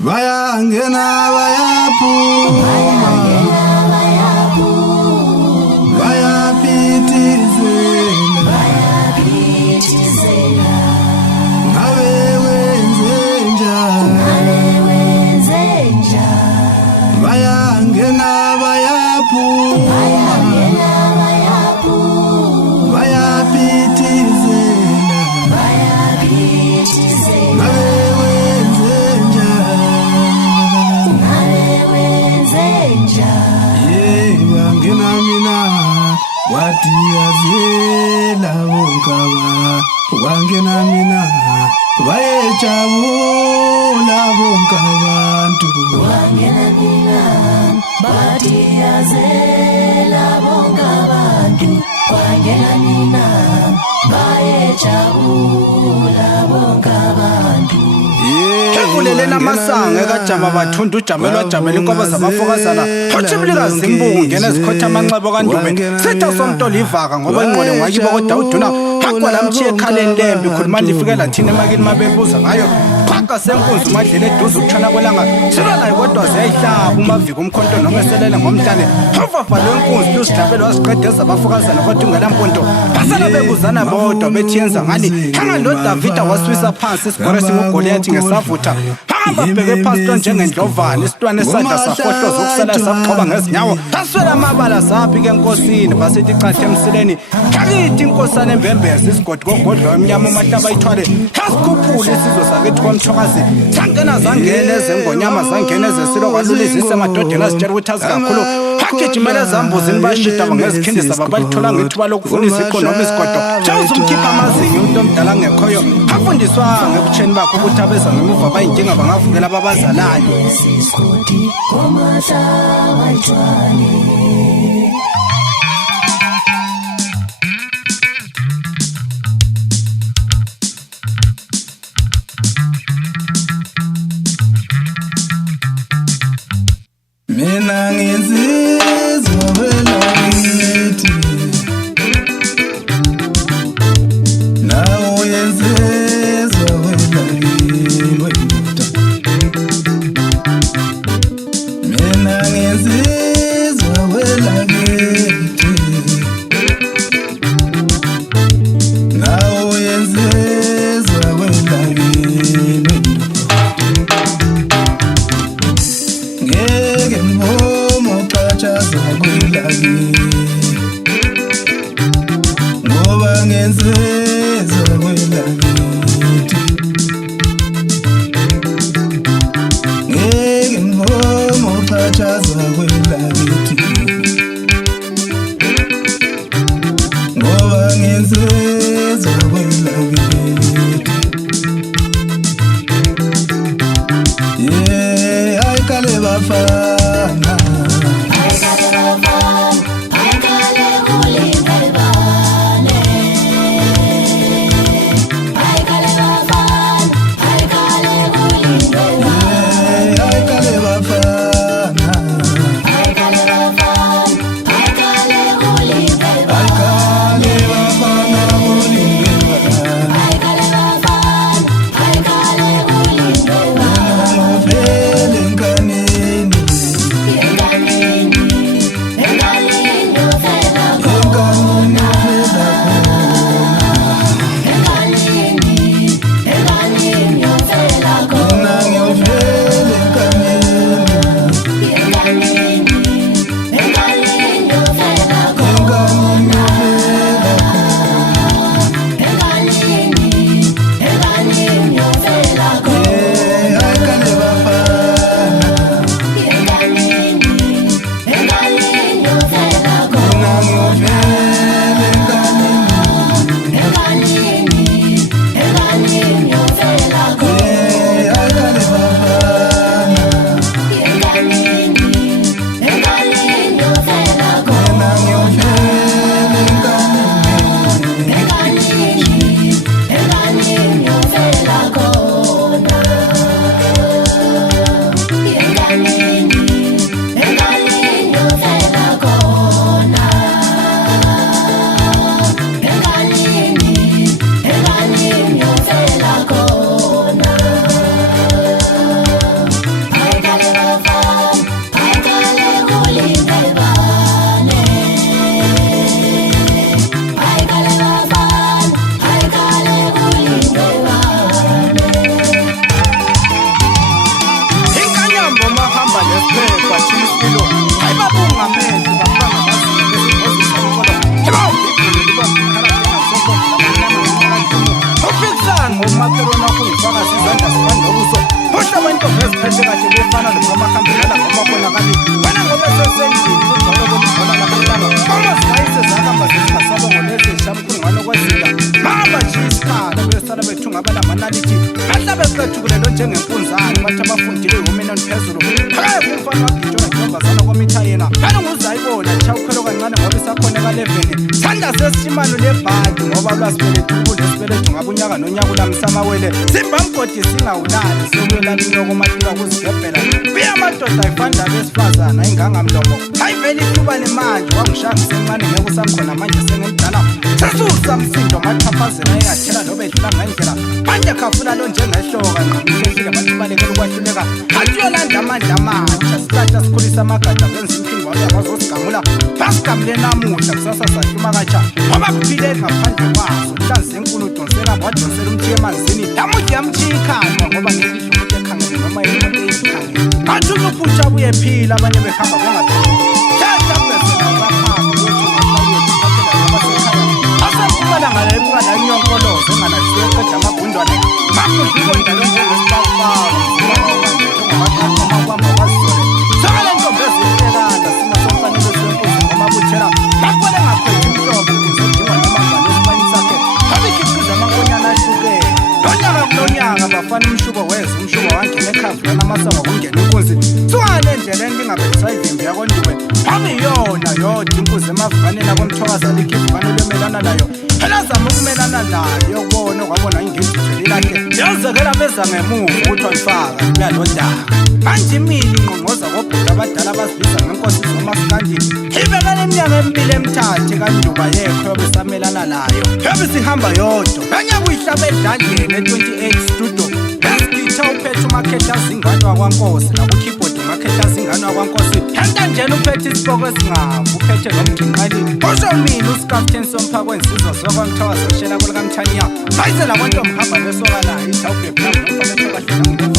Bayangena bayaphuma bayaphithizela ngabe wenze njani bayangena bayaphuma bayaphithizela ngabe ngena mina wathi yazela bonkaba wangena mina bayejabula bonkabantu wangena mina bathi yazela bonkabantu wangena mina bayejabula bonkabantu Kevulelena amasango ekajama bathundu ujamela wajamela inkoba zamafokazana Phothibilikazi imbuku ngena ezikhotha amanxeba kaNdube setha somntolo ivaka ngoba ingqole ngwakibo kodwa uduna hagwala mthiye ekhaleni lembi khuluma lifikela thina emakini mabebuza ngayo qhaqa senkunzi umadlela eduze ukutshana kwelanga silwa naye kodwa ziyayihlaba umaviki umkhonto noma eselele ngomhlane havavalo enkunzi lusidlabelo wasiqedeza abafokazana kodwa ungelamponto basala bebuzana bodwa bethi yenza ngani hanga lo Davida waswisa phansi isigore singugoliathi ngesavutha hamba bheke phansi njengendlovana isitwane esandla safohloza ukusala saxhoba ngezinyawo taswela amabala saphi ke enkosini basithi icathe emsileni kakithi inkosana embembezi isigodi kogodlo emnyama umahlaba ayithwale yasikhuphula isizwe sakithi komthokazi zangena ezengonyama zangena ezesilo kwalulizisa amadodeni azitshela ukuthi azi kakhulu agijimela ezambuzini bashida bangezikhindisa babalithola ngethuba lokufuna iziqo noma isigodo njengozumkhipha amazinyo umuntu omdala ngekhoyo afundiswanga ebutsheni bakho ukuthi abeza ngemuva bayinkinga bangavukela ababazalayo isigodi komahlaba ayithwale mina ngizizwa belakithi nawe yenzizwa belakithi mina ngizizwa belakithi nawe yenzizwa belakithi ngeke mbomo qachaza kwelaki ngoba ngenzezwa kwelakithi ngeke mbomo qachaza kwelakithi ngoba ngenzezwa kwelakithi ayikale bafana ayikale kulindebane ayikale bafana ayikale kulindebane ayikale bafana ayikale bafana ayikale kulindebane ayikale bafana kulindebane ayikale bafana ayikale kulindebane uvele enkanini enkanini enkanini uvela enkanini uvela enkanini enkanini uvela khona ngiyovele enkanini enkanini enkanini uvela enkanini enkanini uvela ayikale bafana enkanini enkanini uvela khona ngiyovele enkanini enkanini enkanini uvela ayikale bafana enkanini enkanini uvela khona ngiyovele enkanini enkanini enkanini uvela khona enkanini enkanini uvela khona enkanini enkanini uvela khona bephethe kahle befana nomakhambelana ngoba bonakali wena ngoba sesendlini kugcwele bonibona lamalanga uma zingayise zahamba zezingasaba ngolezeshamkhulungwane kwezinga mahamba nje isikhala besala bethunga abalamanalithi bahlabe bethukilelo njengenkunzane bathi abafundile iwomenani phezulu hey umfana wagijona njengombazana komitha yena kanti nguzayibona chawukhwelo kancane ngoba isakhona ka-11 sanda sesitimano lebhadi ngoba lwasibelethu kulesibelethu ngabe unyaka nonyaka ulamsamawele simbamgodi singawulali sokuyolala inyoko matika kuzigebhela biya amadoda ayifanda besifazana ingangamlomo ayivele ithubane manje wangishaya ngisencane ngeke usamkhona manje sengimdala sesusa msindo machaphazela engathela nobe edlula ngendlela manje khafula lo njengehloka nqamhlekile bathi balekela ukwahluleka athi uyolanda amandla amatsha sihlahla sikhulisa amagada kwenza imphingo abazosigamula basigamule namuhla kusasa sahluma katsha ngoba kuphile ngaphandle kwaso hlanzi enkulu udonsela wadonsela umthiye emanzini lamuthi yamthiya ikhandwa ngoba ngeke idle umuntu ekhangele noma imoto eyikhangele bathi uzubhutsha abuye phila abanye behamba bengaphili asempumalanga lebuka lanyonkolozo enganasiyo qeda amabhundwane bakudluko ndalo njengesibawubawu njengomakwamba kwazizole sokale ntombi ezihlekana simo somfanelo senkuzi ngomabuthela bakwele ngaphethi umhlobo ngizodinga nomangane esibani sakhe abikhiqiza amankonyana ahlukene lonyaka kulonyaka bafana umshubo weza umshubo wangena ekhavula namasango kungena inkunzi sukale endleleni lingabhekisa ivimbi yakondiwe abiyona yodwa inkuzi emavukaneni akomthokaza likhivukane lwemelana nayo elazama ukumelana nayo yokubona okwabona ingezithwele lakhe yozekela beza ngemuva ukuthi walifaka kuyalodaka manje imili ingqongqoza kobhuda abadala abazibiza ngenkosi zomasikandi ibekele iminyaka emibili emithathe kanduba yekho yobesamelana nayo yobe sihamba yodwa banyaka uyihlabe edandleni e-28 studio besigitha uphethe umakhetha zingane wakwankosi nakukeyboard umakhetha zingane wakwankosi entanjeni uphethe isiboko esingavu uphethe nomginqalini usho mina usikaften somphako ensizwa sokwamthokaza oshela kulikamthaniya bayisela kwantomhamba besokalayo ithawubheblaumfanethokahlela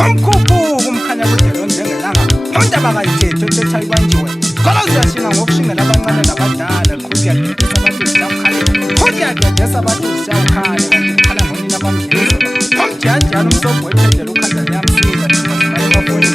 umkhuphuku umkhanya kudelo njengelanga undaba kayithetho ethetha ibanjiwe khona ziyashinga ngokushingela abancane nabadala qhuti yadedesa abantu zishawukhale qhuti yadedesa abantu zishawukhale kanti khala ngonina bamdlisa umjajana umsobho ephendela ukhanda liyamsiza njengosimale bafoni